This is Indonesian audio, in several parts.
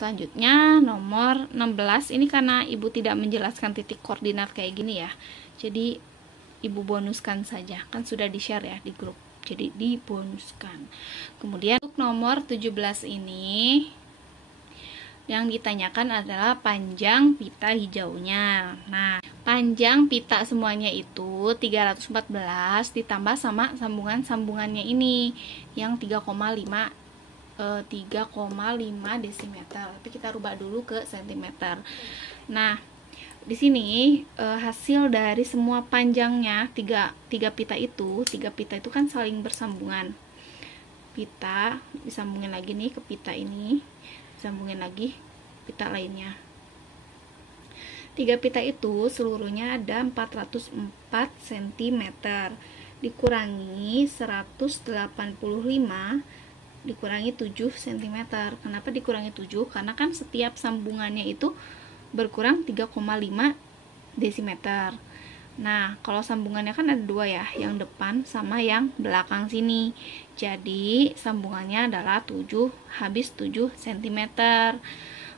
Selanjutnya nomor 16, ini karena ibu tidak menjelaskan titik koordinat kayak gini ya, jadi ibu bonuskan saja, kan sudah di share ya di grup, jadi dibonuskan. Kemudian untuk nomor 17 ini yang ditanyakan adalah panjang pita hijaunya. Nah, panjang pita semuanya itu 314 ditambah sama sambungan-sambungannya ini yang 3,5 desimeter. Tapi kita rubah dulu ke sentimeter. Nah, di sini hasil dari semua panjangnya tiga pita itu kan saling bersambungan. Pita disambungin lagi nih ke pita ini, disambungin lagi pita lainnya. 3 pita itu seluruhnya ada 404 cm dikurangi 185 dikurangi 7 cm. Kenapa dikurangi 7? Karena kan setiap sambungannya itu berkurang 3,5 desimeter. Nah, kalau sambungannya kan ada dua ya, yang depan sama yang belakang sini. Jadi, sambungannya adalah 7 habis 7 cm.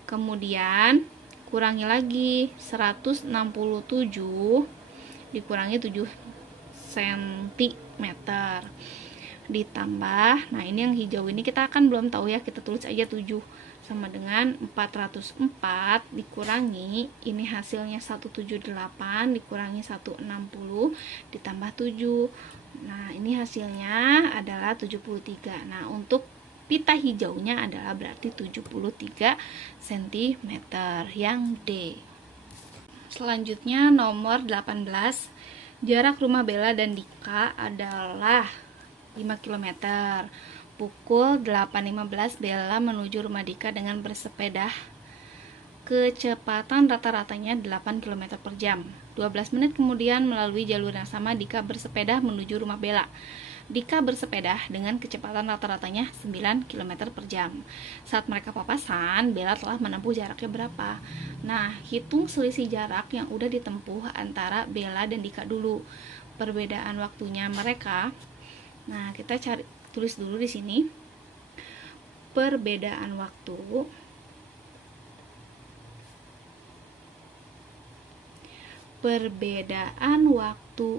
Kemudian, kurangi lagi 167 dikurangi 7 cm. Ditambah, nah ini yang hijau ini kita kan belum tahu ya, kita tulis aja 7 sama dengan 404 dikurangi, ini hasilnya 178 dikurangi 160 ditambah 7. Nah, ini hasilnya adalah 73. Nah, untuk pita hijaunya adalah berarti 73 cm yang D. Selanjutnya nomor 18. Jarak rumah Bella dan Dika adalah 5 km. Pukul 8.15 Bella menuju rumah Dika dengan bersepeda. Kecepatan rata-ratanya 8 km per jam. 12 menit kemudian melalui jalur yang sama Dika bersepeda menuju rumah Bella. Dika bersepeda dengan kecepatan rata-ratanya 9 km per jam. Saat mereka papasan, Bella telah menempuh jaraknya berapa? Nah, hitung selisih jarak yang udah ditempuh antara Bella dan Dika dulu. Perbedaan waktunya mereka. Nah, kita tulis dulu di sini perbedaan waktu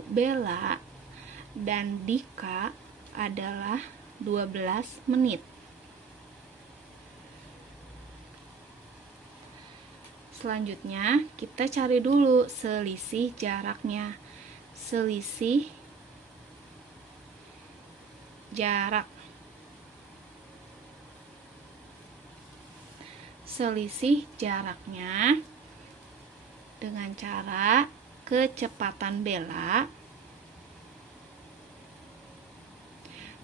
Bella dan Dika adalah 12 menit. Selanjutnya kita cari dulu selisih jaraknya. Selisih jaraknya dengan cara kecepatan Bella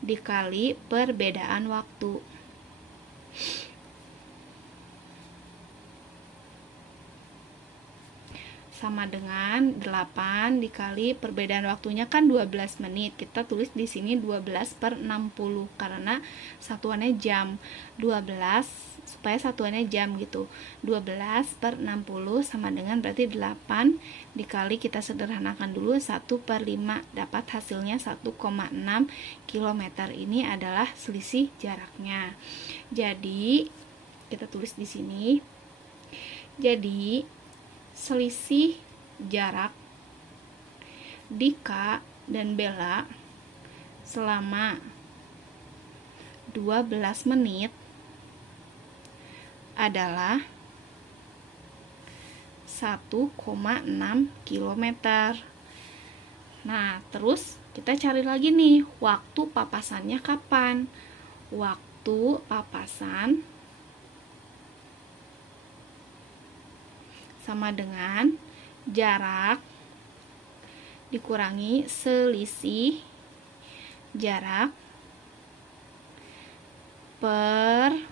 dikali perbedaan waktu. Sama dengan 8 dikali perbedaan waktunya kan 12 menit. Kita tulis di sini 12/60 karena satuannya jam. 12 supaya satuannya jam gitu. 12/60 sama dengan berarti 8 dikali, kita sederhanakan dulu, 1/5, dapat hasilnya 1,6 km. Ini adalah selisih jaraknya. Jadi kita tulis di sini. Jadi selisih jarak Dika dan Bella selama 12 menit adalah 1,6 km. Nah, terus kita cari lagi nih, waktu papasannya kapan? Waktu papasan sama dengan jarak dikurangi selisih jarak per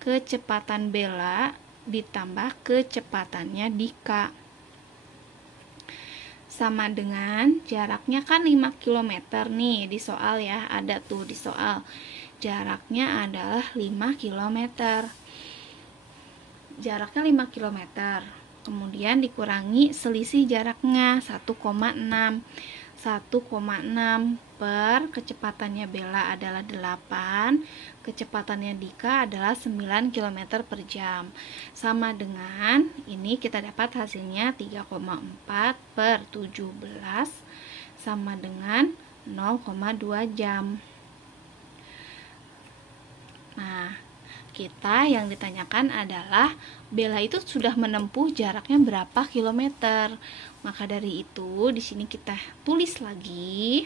kecepatan Bella ditambah kecepatannya Dika. Sama dengan jaraknya kan 5 km nih di soal ya, ada tuh di soal. Jaraknya adalah 5 km. Jaraknya 5 km. Kemudian dikurangi selisih jaraknya 1,6. 1,6 per kecepatannya Bella adalah 8, Kecepatannya Dika adalah 9 km per jam. Sama dengan ini kita dapat hasilnya 3,4 per 17 sama dengan 0,2 jam. Nah, kita yang ditanyakan adalah Bella itu sudah menempuh jaraknya berapa kilometer. Maka dari itu di sini kita tulis lagi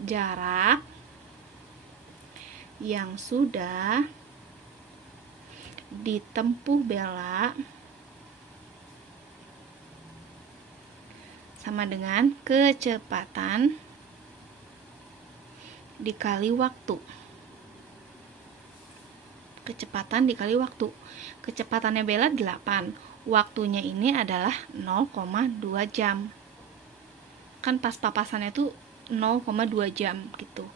jarak yang sudah ditempuh Bella sama dengan kecepatan dikali waktu. Kecepatan dikali waktu. Kecepatannya Bella 8. Waktunya ini adalah 0,2 jam. Kan pas papasannya itu 0,2 jam gitu.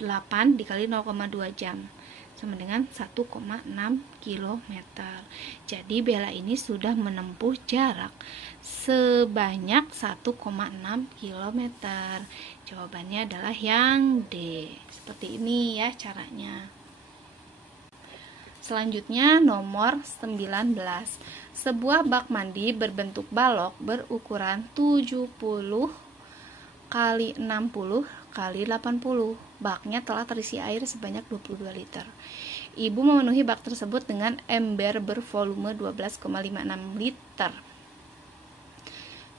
8 dikali 0,2 jam sama dengan 1,6 km. Jadi Bella ini sudah menempuh jarak sebanyak 1,6 km. Jawabannya adalah yang D. Seperti ini ya caranya. Selanjutnya nomor 19. Sebuah bak mandi berbentuk balok berukuran 70 kali 60 kali 80. Baknya telah terisi air sebanyak 22 liter. Ibu memenuhi bak tersebut dengan ember bervolume 12,56 liter.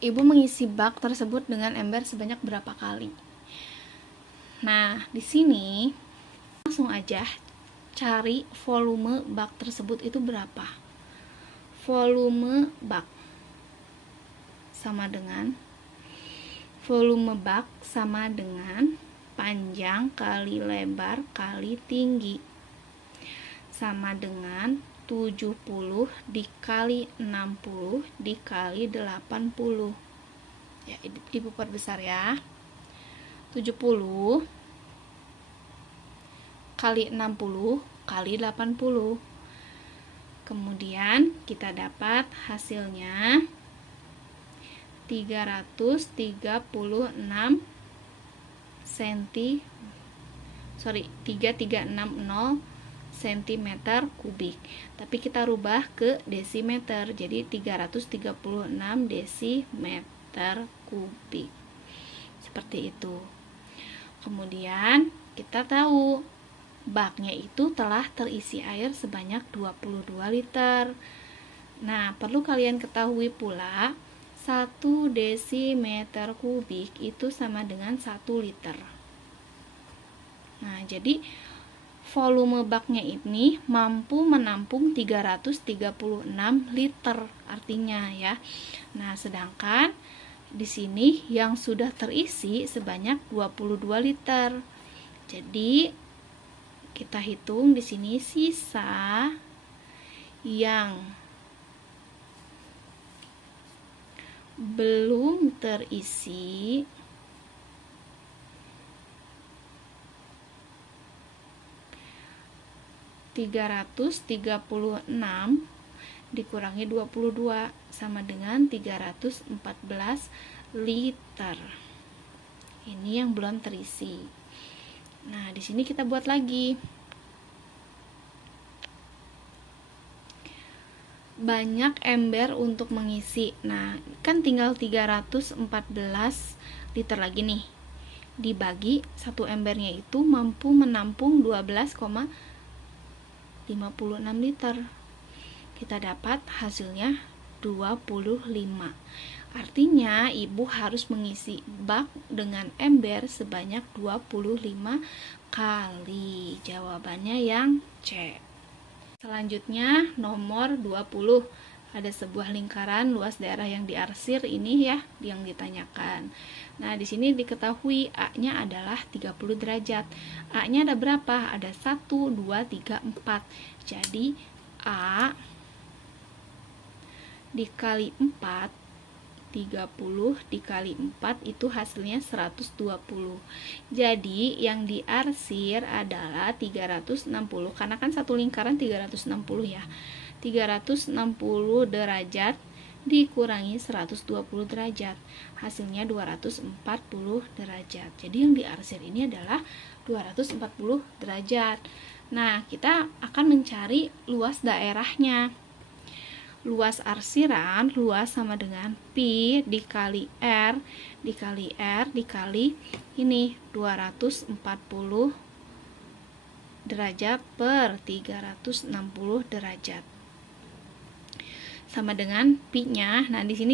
Ibu mengisi bak tersebut dengan ember sebanyak berapa kali? Nah, di sini langsung aja cari volume bak tersebut itu berapa. Volume bak sama dengan panjang kali lebar kali tinggi sama dengan 70 dikali 60 dikali 80. Ya, diperbesar ya. 70 kali 60 kali 80. Kemudian kita dapat hasilnya 3360 cm kubik. Tapi kita rubah ke desimeter, jadi 336 desimeter kubik. Seperti itu. Kemudian kita tahu baknya itu telah terisi air sebanyak 22 liter. Nah, perlu kalian ketahui pula 1 desimeter kubik itu sama dengan 1 liter. Nah, jadi volume baknya ini mampu menampung 336 liter artinya ya. Nah, sedangkan di sini yang sudah terisi sebanyak 22 liter. Jadi kita hitung di sini sisa yang belum terisi (336) dikurangi 22 sama dengan 314 liter. Ini yang belum terisi. Nah, di sini kita buat lagi. Banyak ember untuk mengisi. Nah, kan tinggal 314 liter lagi nih. Dibagi satu embernya itu mampu menampung 12,56 liter. Kita dapat hasilnya 25. Artinya ibu harus mengisi bak dengan ember sebanyak 25 kali. Jawabannya yang C. Selanjutnya nomor 20. Ada sebuah lingkaran luas daerah yang diarsir, ini ya yang ditanyakan. Nah, di sini diketahui A-nya adalah 30 derajat. A-nya ada berapa? Ada 1, 2, 3, 4. Jadi A dikali 4, 30 dikali 4 itu hasilnya 120. Jadi yang diarsir adalah 360, karena kan satu lingkaran 360 ya. 360 derajat dikurangi 120 derajat, hasilnya 240 derajat. Jadi yang diarsir ini adalah 240 derajat. Nah, kita akan mencari luas daerahnya. Luas arsiran, luas sama dengan pi dikali R dikali R dikali ini 240 derajat per 360 derajat. Sama dengan pi-nya. Nah, di sini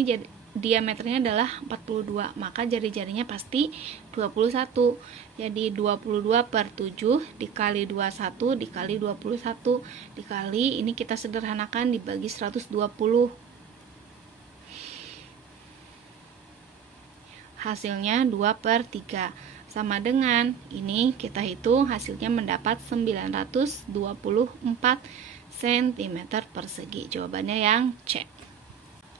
diameternya adalah 42, maka jari-jarinya pasti 21. Jadi 22 per 7 dikali 21 dikali 21 dikali, ini kita sederhanakan, dibagi 120. Hasilnya 2 per 3 sama dengan, ini kita hitung hasilnya mendapat 924 cm persegi. Jawabannya yang C.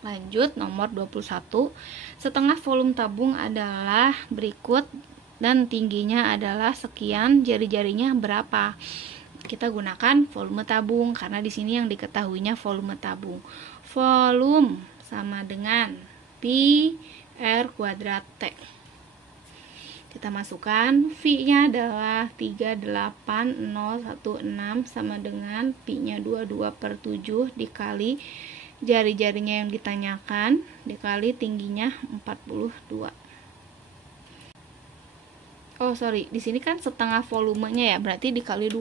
Lanjut nomor 21. Setengah volume tabung adalah berikut dan tingginya adalah sekian, jari-jarinya berapa? Kita gunakan volume tabung karena di sini yang diketahuinya volume tabung. Volume sama dengan pi R kuadrat T. Kita masukkan, V-nya adalah 38016 sama dengan Pi-nya 22 per 7 dikali jari-jarinya yang ditanyakan dikali tingginya 42. Oh sorry, di sini kan setengah volumenya ya, berarti dikali 2.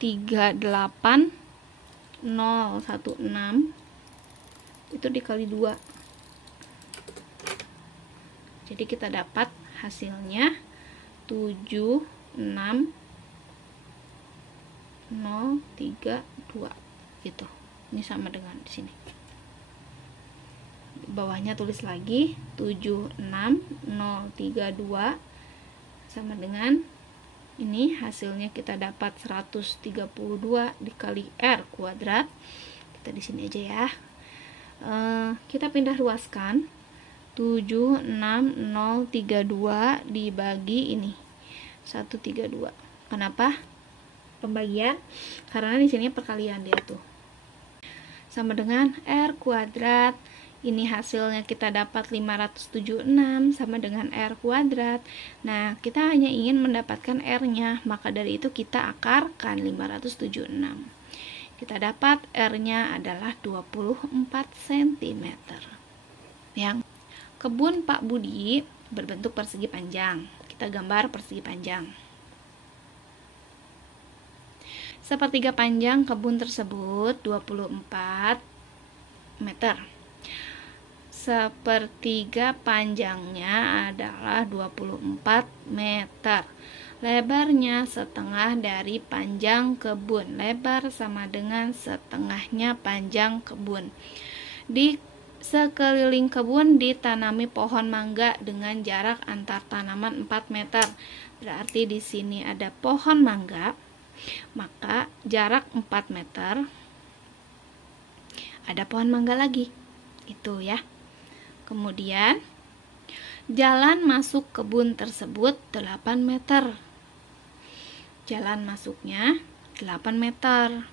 38016 itu dikali 2. Jadi kita dapat hasilnya 76032 gitu. Ini sama dengan di sini. Di bawahnya tulis lagi 76032 sama dengan ini, hasilnya kita dapat 132 dikali R kuadrat. Kita di sini aja ya. Kita pindah ruaskan. 76032 dibagi ini 132. Kenapa pembagian? Karena di sini perkalian dia tuh. Sama dengan R kuadrat. Ini hasilnya kita dapat 576 sama dengan R kuadrat. Nah, kita hanya ingin mendapatkan R-nya, maka dari itu kita akarkan 576. Kita dapat R-nya adalah 24 cm. Yang kebun Pak Budi berbentuk persegi panjang. Kita gambar persegi panjang. Sepertiga panjang kebun tersebut 24 meter. Sepertiga panjangnya adalah 24 meter. Lebarnya setengah dari panjang kebun. Lebar sama dengan setengahnya panjang kebun. Di sekeliling kebun ditanami pohon mangga dengan jarak antar tanaman 4 meter. Berarti di sini ada pohon mangga, maka jarak 4 meter ada pohon mangga lagi. Itu ya. Kemudian jalan masuk kebun tersebut 8 meter. Jalan masuknya 8 meter.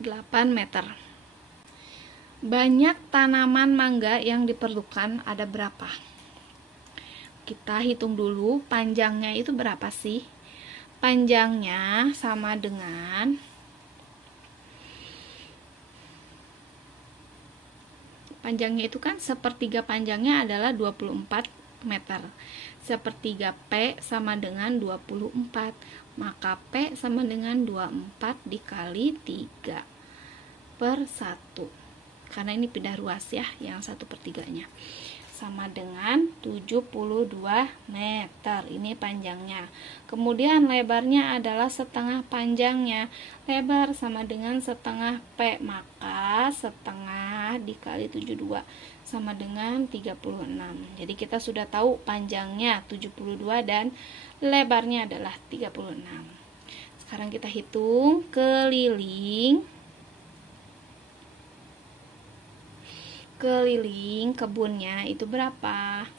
8 meter. Banyak tanaman mangga yang diperlukan ada berapa? Kita hitung dulu panjangnya itu berapa sih? Panjangnya sama dengan panjangnya itu kan sepertiga panjangnya adalah 24 meter. Sepertiga P sama dengan 24. Maka P sama dengan 24 dikali 3 per 1. Karena ini pindah ruas ya, yang 1/3-nya. Sama dengan 72 meter. Ini panjangnya. Kemudian lebarnya adalah setengah panjangnya. Lebar sama dengan setengah P, maka setengah dikali 72 sama dengan 36. Jadi kita sudah tahu panjangnya 72 dan lebarnya adalah 36. Sekarang kita hitung keliling kebunnya itu berapa?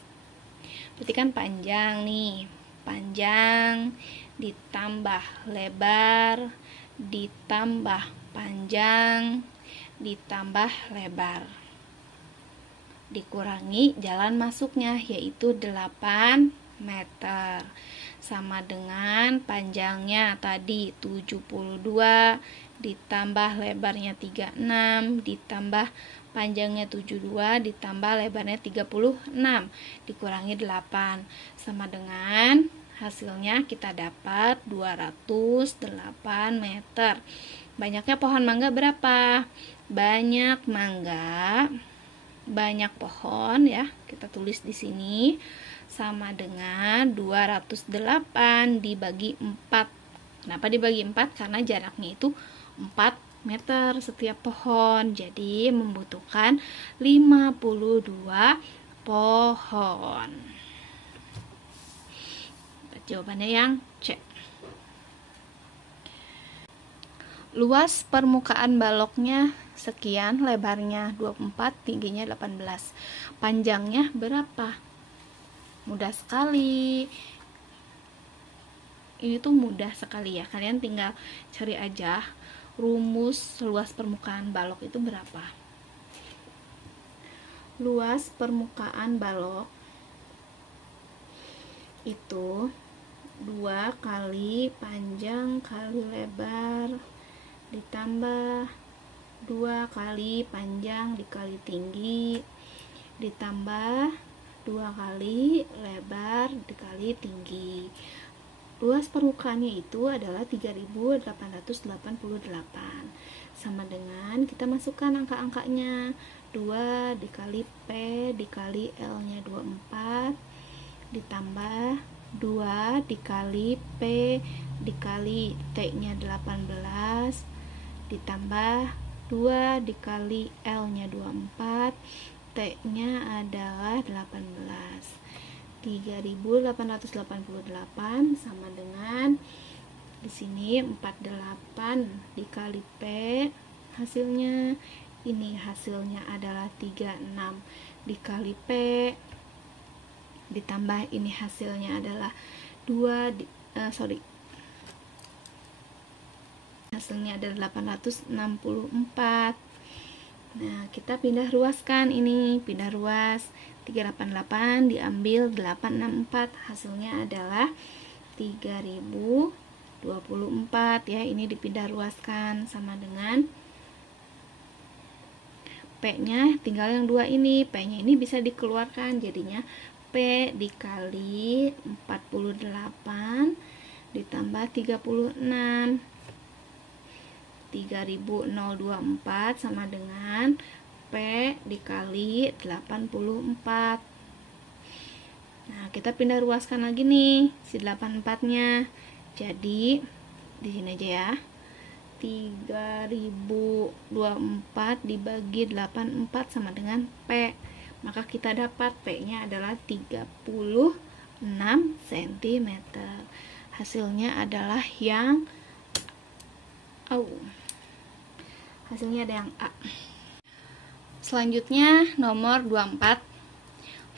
Berarti kan panjang nih, panjang ditambah lebar ditambah panjang ditambah lebar dikurangi jalan masuknya, yaitu 8 meter. Sama dengan panjangnya tadi 72 ditambah lebarnya 36 ditambah panjangnya 72 ditambah lebarnya 36 dikurangi 8 sama dengan hasilnya kita dapat 208 meter. Banyaknya pohon mangga berapa? Banyak mangga, banyak pohon ya. Kita tulis di sini sama dengan 208 dibagi 4. Kenapa dibagi 4? Karena jaraknya itu 4 meter setiap pohon. Jadi membutuhkan 52 pohon. Jawabannya yang C. Luas permukaan baloknya sekian, lebarnya 24, tingginya 18. Panjangnya berapa? Mudah sekali. Ini tuh mudah sekali ya. Kalian tinggal cari aja rumus luas permukaan balok itu berapa. Luas permukaan balok itu 2 kali panjang kali lebar ditambah 2 kali panjang dikali tinggi ditambah 2 kali lebar dikali tinggi. Luas permukaannya itu adalah 3888 sama dengan kita masukkan angka-angkanya 2 dikali P dikali L nya 24 ditambah 2 dikali P dikali T nya 18 ditambah 2 dikali L nya 24 T nya adalah 18. 3888 sama dengan di sini 48 dikali P hasilnya, ini hasilnya adalah 36 dikali P ditambah ini hasilnya adalah hasilnya adalah 864. Nah, kita pindah ruaskan ini, pindah ruas 388 diambil 864, hasilnya adalah 3024 ya. Ini dipindah ruaskan sama dengan P-nya tinggal yang 2 ini, P-nya ini bisa dikeluarkan jadinya P dikali 48 ditambah 36 3024 sama dengan P dikali 84. Nah, kita pindah ruaskan lagi nih si 84 nya. Jadi di sini aja ya. 3024 dibagi 84 sama dengan P. Maka kita dapat P-nya adalah 36 cm. Hasilnya adalah yang hasilnya ada yang A. Selanjutnya nomor 24.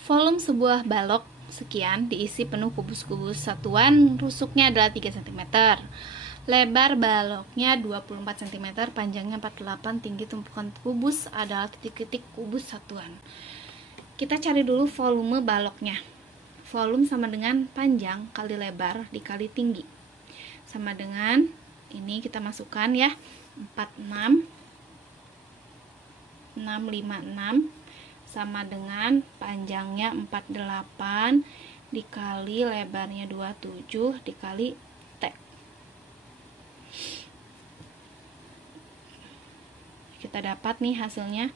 Volume sebuah balok sekian diisi penuh kubus-kubus satuan rusuknya adalah 3 cm. Lebar baloknya 24 cm, panjangnya 48, tinggi tumpukan kubus adalah titik-titik kubus satuan. Kita cari dulu volume baloknya. Volume sama dengan panjang kali lebar dikali tinggi. Sama dengan ini kita masukkan ya, 46 656 sama dengan panjangnya 48 dikali lebarnya 27 dikali T. Kita dapat nih hasilnya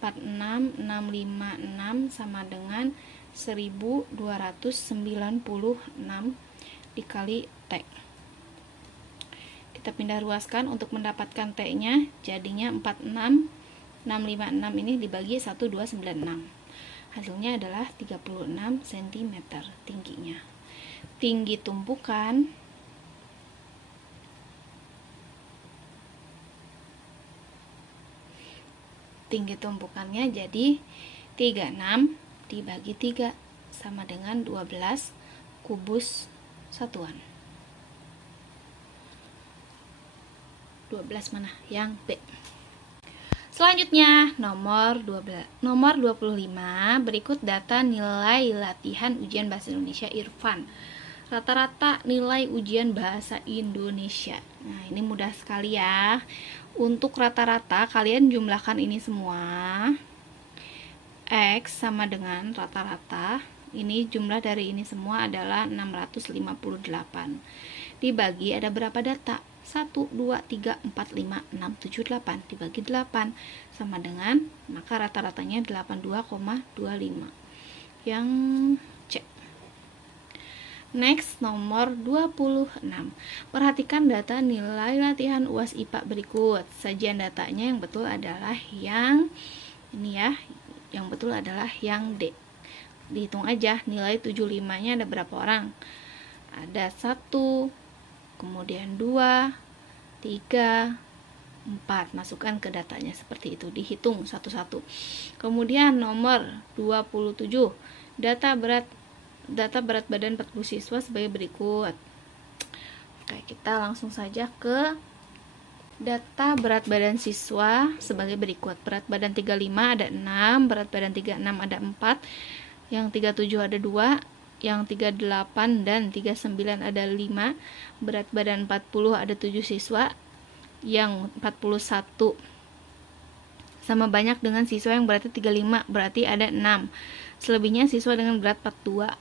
46656 sama dengan 1296 dikali T. Kita pindah ruaskan untuk mendapatkan T-nya, jadinya 46656 ini dibagi 1296. Hasilnya adalah 36 cm tingginya. Tinggi tumpukan tumpukannya jadi 36 dibagi 3 sama dengan 12 kubus satuan. 12 mana? Yang B. Selanjutnya nomor 25, berikut data nilai latihan ujian bahasa Indonesia Irfan. Rata-rata nilai ujian bahasa Indonesia. Nah, ini mudah sekali ya. Untuk rata-rata kalian jumlahkan ini semua. X sama dengan rata-rata. Ini jumlah dari ini semua adalah 658. Dibagi ada berapa data? 1, 2, 3, 4, 5, 6, 7, 8 dibagi 8 sama dengan, maka rata-ratanya 82,25 yang C. Next, nomor 26. Perhatikan data nilai latihan UAS IPA berikut. Sajian datanya yang betul adalah yang ini ya, yang betul adalah yang D. Dihitung aja nilai 75-nya ada berapa orang? Ada 1, kemudian 2, 3, 4. Masukkan ke datanya seperti itu, dihitung satu-satu. Kemudian nomor 27, data berat badan 40 siswa sebagai berikut. Oke, kita langsung saja ke data berat badan siswa sebagai berikut. Berat badan 35 ada 6, berat badan 36 ada 4, yang 37 ada 2, yang 38 dan 39 ada 5, berat badan 40 ada 7 siswa, yang 41 sama banyak dengan siswa yang beratnya 35, berarti ada 6. Selebihnya siswa dengan berat 42.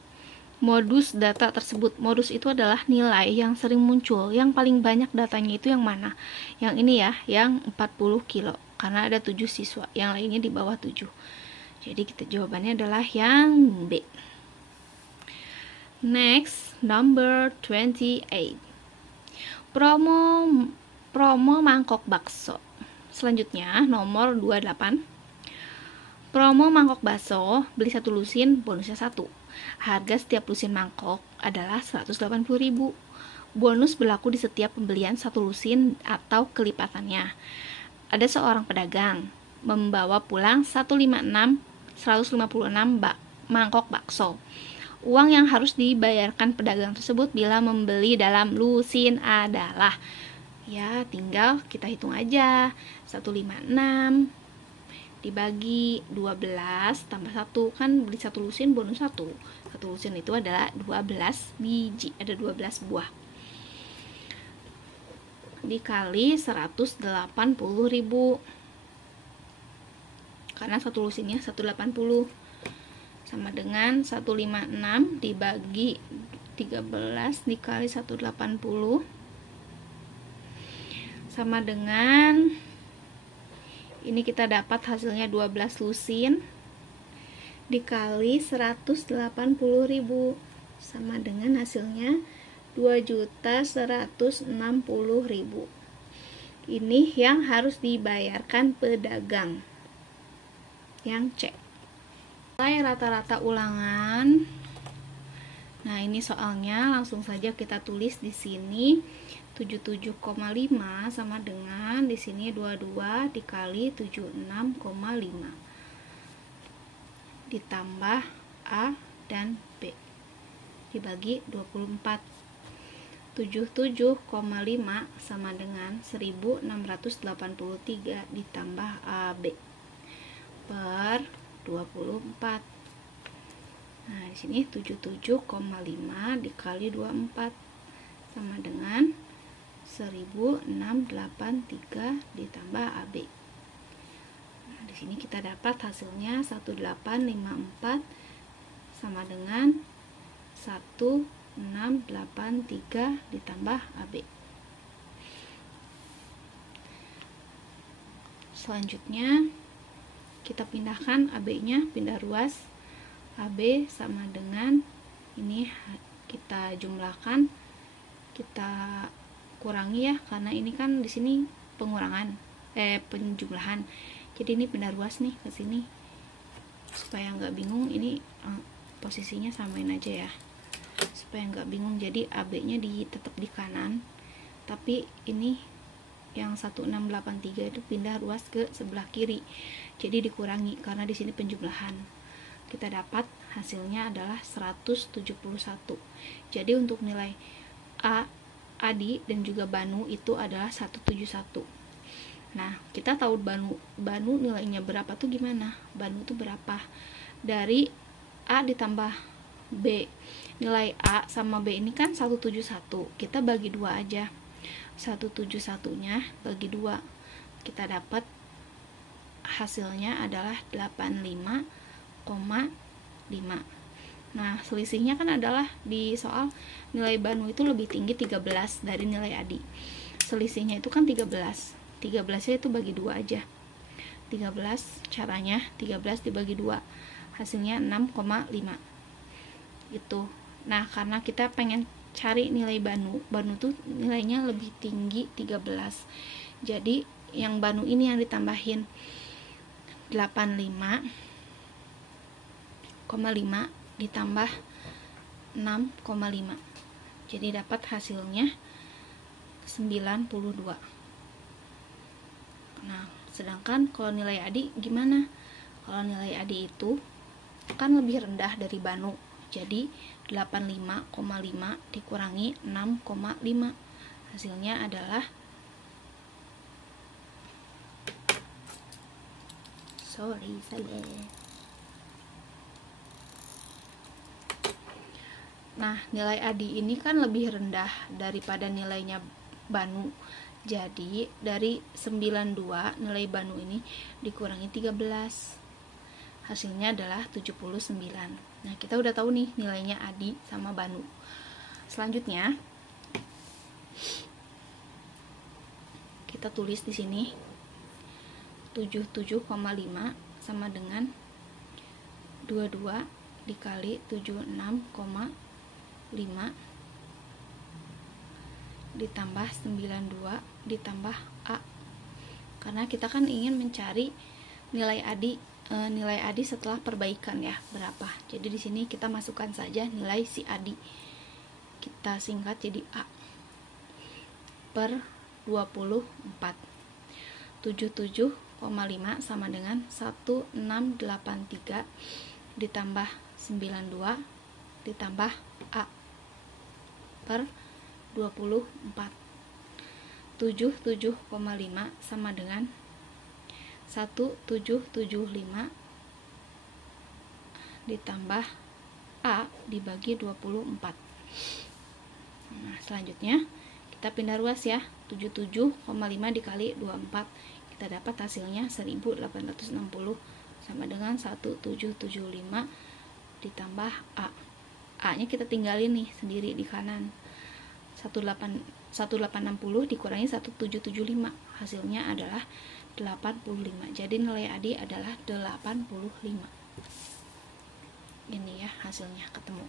Modus data tersebut, modus itu adalah nilai yang sering muncul, yang paling banyak datanya itu yang mana? Yang ini ya, yang 40 kilo, karena ada 7 siswa, yang lainnya di bawah 7. Jadi kita jawabannya adalah yang B. Next, number 28. Promo mangkok bakso. Selanjutnya, nomor 28. Promo mangkok bakso, beli 1 lusin, bonusnya 1. Harga setiap lusin mangkok adalah 180.000. Bonus berlaku di setiap pembelian 1 lusin atau kelipatannya. Ada seorang pedagang membawa pulang 156 mangkok bakso. Uang yang harus dibayarkan pedagang tersebut bila membeli dalam lusin adalah, ya tinggal kita hitung aja, 156 dibagi 12 tambah 1, kan beli 1 lusin bonus 1. 1 lusin itu adalah 12 biji, ada 12 buah. Dikali 180.000. Karena 1 lusinnya 180. Sama dengan 156 dibagi 13 dikali 180 sama dengan, ini kita dapat hasilnya 12 lusin dikali 180.000 sama dengan hasilnya 2.160.000. Ini yang harus dibayarkan pedagang, yang C. Nilai rata-rata ulangan. Nah, ini soalnya langsung saja kita tulis di sini 77,5 sama dengan di sini 22 dikali 76,5 ditambah A dan B dibagi 24. 77,5 sama dengan 1683 ditambah AB per 24. Nah, di sini 77,5 dikali 24 sama dengan 1683 ditambah AB. Nah, di sini kita dapat hasilnya 1854 sama dengan 1683 ditambah AB. Selanjutnya kita pindahkan AB-nya, pindah ruas. AB sama dengan ini kita jumlahkan, kita kurangi ya, karena ini kan di sini penjumlahan. Jadi ini pindah ruas nih ke sini. Supaya nggak bingung, ini posisinya samain aja ya. Supaya nggak bingung, jadi AB-nya tetap di kanan. Tapi ini yang 1683 itu pindah ruas ke sebelah kiri. Jadi dikurangi karena di sini penjumlahan. Kita dapat hasilnya adalah 171. Jadi untuk nilai A, Adi dan juga Banu itu adalah 171. Nah, kita tahu Banu nilainya berapa tuh gimana? Banu tuh berapa? Dari A ditambah B. Nilai A sama B ini kan 171. Kita bagi 2 aja. 171-nya bagi 2. Kita dapat hasilnya adalah 85,5. Nah, selisihnya kan adalah di soal nilai Banu itu lebih tinggi 13 dari nilai Adi. Selisihnya itu kan 13. 13-nya itu bagi 2 aja. 13 caranya 13 dibagi 2. Hasilnya 6,5. Gitu. Nah, karena kita pengen cari nilai Banu tuh nilainya lebih tinggi 13. Jadi, yang Banu ini yang ditambahin 85,5 ditambah 6,5. Jadi dapat hasilnya 92. Nah, sedangkan kalau nilai Adi gimana? Kalau nilai Adi itu kan lebih rendah dari Banu. Jadi 85,5 dikurangi 6,5. Hasilnya adalah Nah, nilai Adi ini kan lebih rendah daripada nilainya Banu. Jadi, dari 92 nilai Banu ini dikurangi 13. Hasilnya adalah 79. Nah, kita udah tahu nih nilainya Adi sama Banu. Selanjutnya, kita tulis di sini 77,5 sama dengan 22 dikali 76,5 ditambah 92 ditambah A. Karena kita kan ingin mencari nilai Adi setelah perbaikan ya, berapa. Jadi di sini kita masukkan saja nilai si Adi. Kita singkat jadi A per 24. 77,5 sama dengan 1683 ditambah 92 ditambah A per 24. 77,5 sama dengan 1775 ditambah A dibagi 24. Nah, selanjutnya kita pindah ruas ya. 77,5 dikali 24, kita dapat hasilnya 1860 sama dengan 1775 ditambah A. A nya kita tinggalin nih sendiri di kanan. 1860 dikurangi 1775, hasilnya adalah 85. Jadi nilai Adi adalah 85. Ini ya hasilnya ketemu.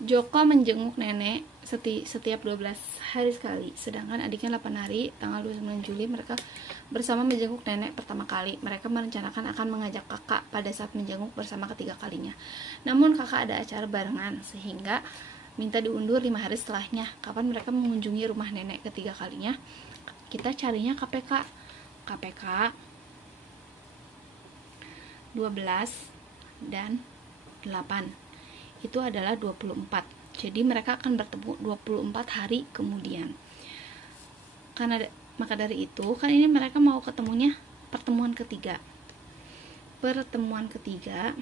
Joko menjenguk nenek setiap 12 hari sekali, sedangkan adiknya 8 hari. Tanggal 29 Juli mereka bersama menjenguk nenek pertama kali. Mereka merencanakan akan mengajak kakak pada saat menjenguk bersama ketiga kalinya. Namun kakak ada acara barengan sehingga minta diundur 5 hari setelahnya. Kapan mereka mengunjungi rumah nenek ketiga kalinya? Kita carinya KPK 12 dan 8 itu adalah 24. Jadi mereka akan bertemu 24 hari kemudian. Maka dari itu kan ini mereka mau ketemunya pertemuan ketiga. Pertemuan ketiga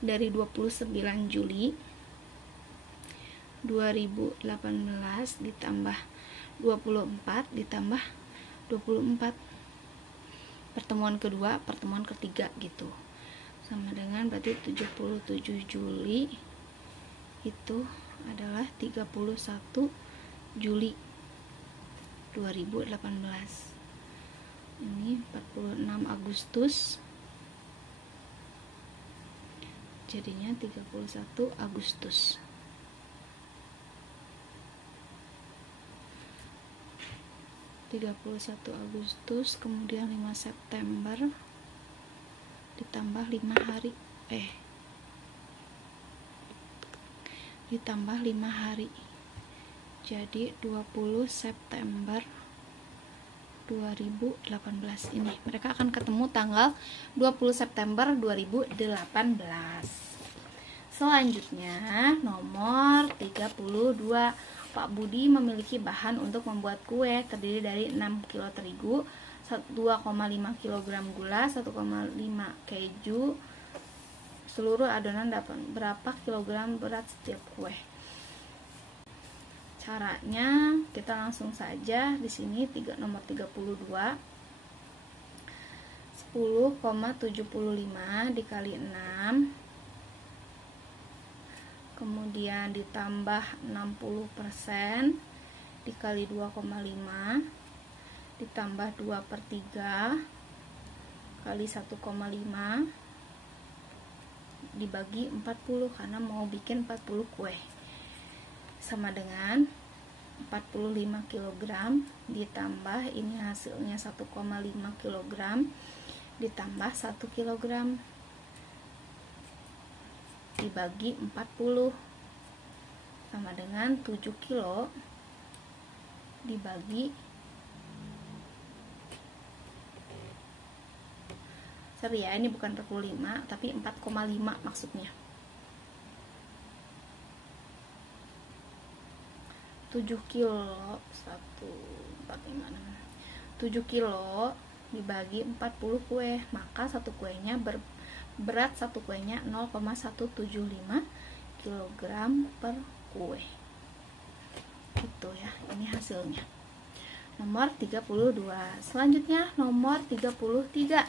dari 29 Juli 2018 ditambah 24 ditambah 24. Pertemuan kedua, pertemuan ketiga gitu. Sama dengan berarti 77 Juli itu adalah 31 Juli 2018. Ini 46 Agustus. Jadinya 31 Agustus. Kemudian 5 September ditambah 5 hari ditambah 5 hari jadi 20 September 2018. Ini mereka akan ketemu tanggal 20 September 2018. Selanjutnya nomor 32, Pak Budi memiliki bahan untuk membuat kue terdiri dari 6 kg terigu, 2,5 kg gula, 1,5 keju. Seluruh adonan dapat berapa kilogram berat setiap kue. Caranya kita langsung saja di sini nomor 32. 10,75 dikali 6, kemudian ditambah 60% dikali 2,5 ditambah 2/3 kali 1,5 dibagi 40 karena mau bikin 40 kue, sama dengan 45 kg ditambah ini hasilnya 1,5 kg ditambah 1 kg dibagi 40 sama dengan 7 kg dibagi, sorry ya, ini bukan 45 tapi 4,5 maksudnya. 7 kilo 7 kilo dibagi 40 kue, maka satu kuenya berat satu kuenya 0,175 kg per kue. Itu ya, ini hasilnya. Nomor 32. Selanjutnya nomor 33.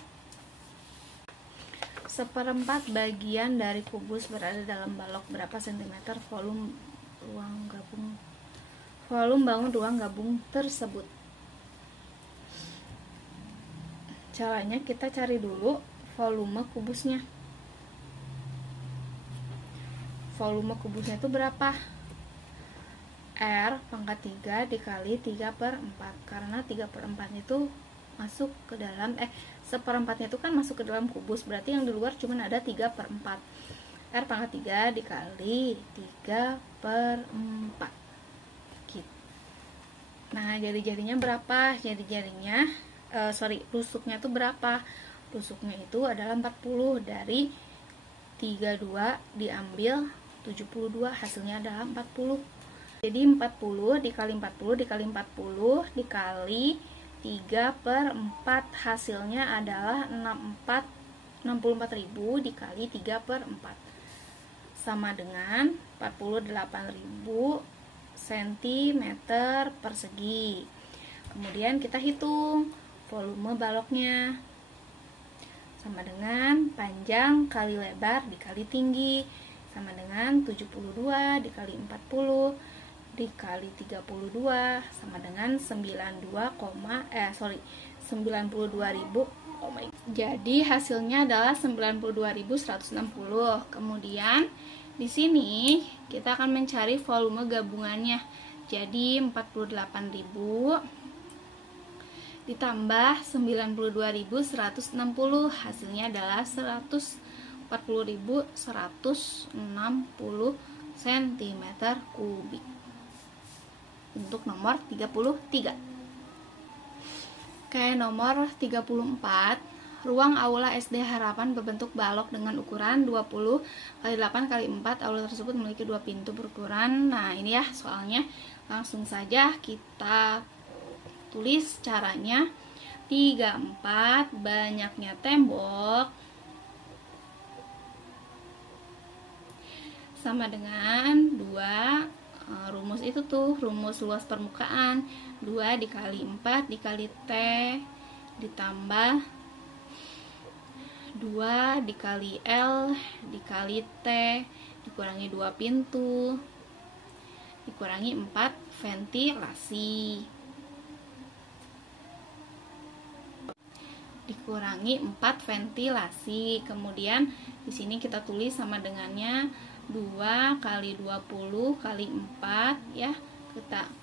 1/4 bagian dari kubus berada dalam balok berapa sentimeter volume bangun ruang gabung tersebut. Caranya kita cari dulu volume kubusnya. Volume kubusnya itu berapa? R pangkat 3 dikali 3/4, karena 3/4 itu masuk ke dalam 1/4-nya itu kan masuk ke dalam kubus, berarti yang di luar cuma ada 3/4. R pangkat 3 dikali 3/4 gitu. Nah, jari-jarinya berapa? Jari-jarinya rusuknya itu berapa? Rusuknya itu adalah 40, dari 32 diambil 72, hasilnya adalah 40. Jadi 40 dikali 40 dikali 40 dikali 3/4, hasilnya adalah 64.000 dikali 3/4 sama dengan 48.000 cm persegi. Kemudian kita hitung volume baloknya, sama dengan panjang kali lebar dikali tinggi, sama dengan 72 dikali 40 dikali 32 sama dengan 92.000. Jadi hasilnya adalah 92.160. Kemudian di sini kita akan mencari volume gabungannya. Jadi 48.000 ditambah 92.160, hasilnya adalah 140.160 cm3 untuk nomor 33. Oke, nomor 34. Ruang aula SD Harapan berbentuk balok dengan ukuran 20 x 8 x 4. Aula tersebut memiliki 2 pintu berukuran. Nah, ini ya soalnya. Langsung saja kita tulis caranya. 34 banyaknya tembok sama dengan 2, rumus itu tuh, rumus luas permukaan, 2 dikali 4 dikali T ditambah 2 dikali L dikali T dikurangi 2 pintu dikurangi 4 ventilasi dikurangi 4 ventilasi. Kemudian di sini kita tulis sama dengannya 2 kali 20 kali 4 ya.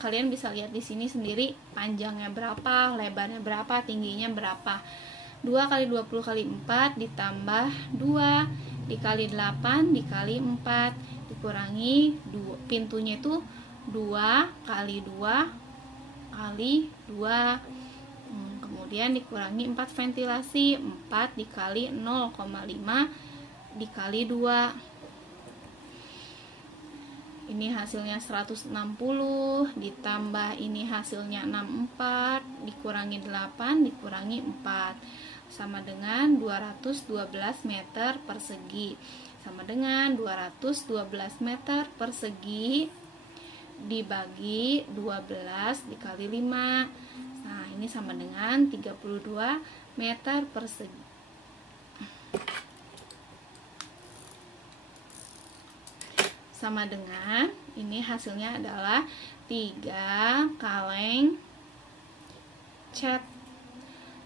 Kalian bisa lihat di sini sendiri panjangnya berapa, lebarnya berapa, tingginya berapa. 2 kali 20 kali 4 ditambah 2 dikali 8 dikali 4 dikurangi 2, pintunya itu 2 kali 2 kali 2, kemudian dikurangi 4 ventilasi, 4 dikali 0,5 dikali 2. ini hasilnya 160 ditambah ini hasilnya 64 dikurangi 8 dikurangi 4 sama dengan 212 meter persegi, sama dengan 212 meter persegi dibagi 12 dikali 5. Nah, ini sama dengan 32 meter persegi. Sama dengan ini hasilnya adalah 3 kaleng cat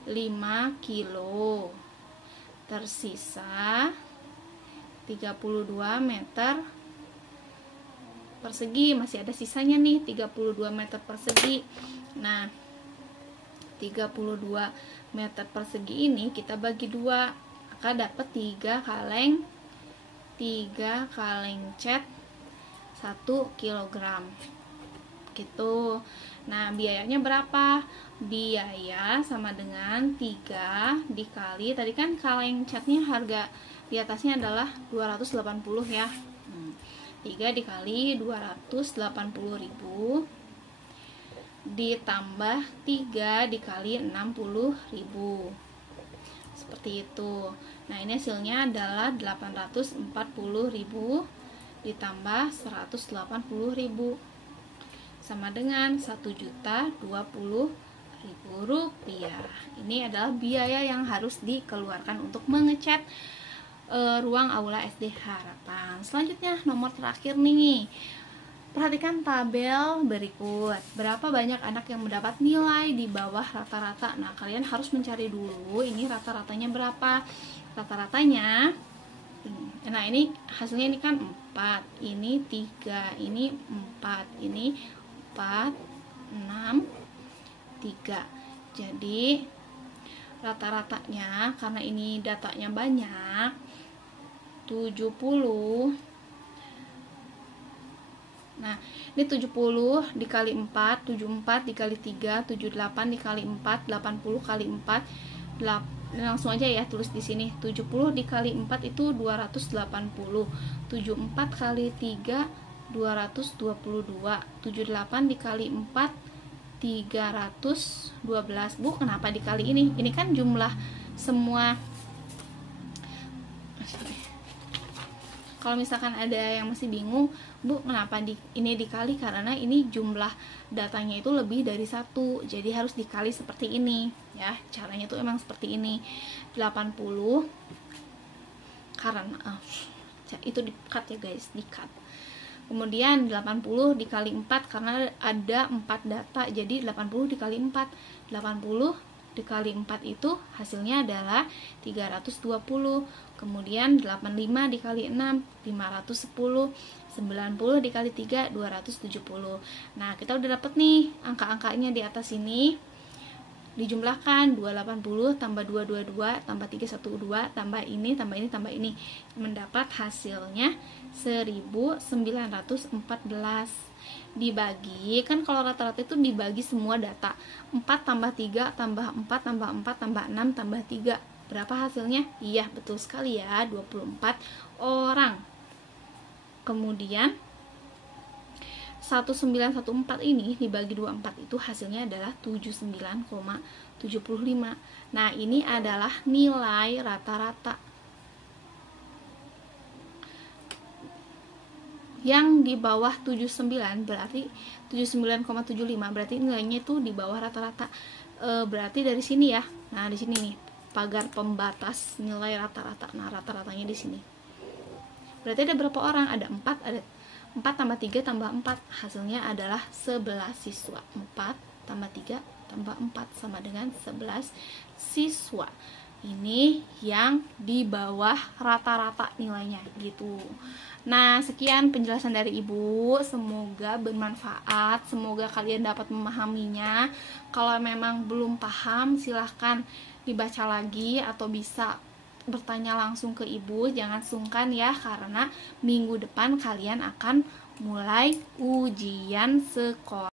5 kilo, tersisa 32 meter persegi, masih ada sisanya nih 32 meter persegi. Nah, 32 meter persegi ini kita bagi 2, maka dapat 3 kaleng cat 1 kilogram gitu. Nah, biayanya berapa? Biaya sama dengan 3 dikali, tadi kan kaleng catnya harga di atasnya adalah 280 ya. 3 dikali 280.000 ditambah 3 dikali 60.000. Seperti itu. Nah, ini hasilnya adalah 840.000 ditambah 180.000 sama dengan 1.020.000 rupiah. Ini adalah biaya yang harus dikeluarkan untuk mengecat ruang aula SD Harapan. Selanjutnya nomor terakhir nih. Perhatikan tabel berikut. Berapa banyak anak yang mendapat nilai di bawah rata-rata? Nah, kalian harus mencari dulu ini rata-ratanya berapa. Rata-ratanya, nah ini hasilnya ini kan 4, ini 3, ini 4, ini 4, 6, 3. Jadi rata-ratanya karena ini datanya banyak, 70. Nah, ini 70 dikali 4, 74 dikali 3, 78 dikali 4, 80 kali 4, langsung aja ya tulis di sini. 70 dikali 4 itu 280. 74 kali 3 222. 78 dikali 4 312. Bu, kenapa dikali ini? Ini kan jumlah semua. Kalau misalkan ada yang masih bingung, Bu, kenapa ini dikali? Karena ini jumlah datanya itu lebih dari 1, jadi harus dikali seperti ini ya. Caranya tuh emang seperti ini. 80 karena itu di-cut ya guys, di-cut. Kemudian 80 dikali 4 karena ada 4 data, jadi 80 dikali 4. 80 dikali 4 itu hasilnya adalah 320. Kemudian 85 dikali 6 510. 90 dikali 3 270. Nah, kita udah dapet nih angka-angkanya di atas ini. Dijumlahkan 280 tambah 222 tambah 312 tambah ini tambah ini tambah ini, mendapat hasilnya 1914. Dibagi, kan kalau rata-rata itu dibagi semua data, 4 tambah 3 tambah 4 tambah 4 tambah 6 tambah 3. Berapa hasilnya? Iya, betul sekali ya, 24 orang. Kemudian 1914 ini dibagi 24 itu hasilnya adalah 79,75. Nah, ini adalah nilai rata-rata. Yang di bawah 79 berarti 79,75 berarti nilainya itu di bawah rata-rata. Berarti dari sini ya. Nah, di sini nih pagar pembatas nilai rata-rata. Nah, rata-ratanya di sini. Berarti ada berapa orang? Ada 4, ada 4 tambah 3 tambah 4, hasilnya adalah 11 siswa. 4 tambah 3 tambah 4 sama dengan 11 siswa. Ini yang di bawah rata-rata nilainya gitu. Nah, sekian penjelasan dari Ibu, semoga bermanfaat, semoga kalian dapat memahaminya. Kalau memang belum paham, silahkan dibaca lagi atau bisa bertanya langsung ke Ibu, jangan sungkan ya, karena minggu depan kalian akan mulai ujian sekolah.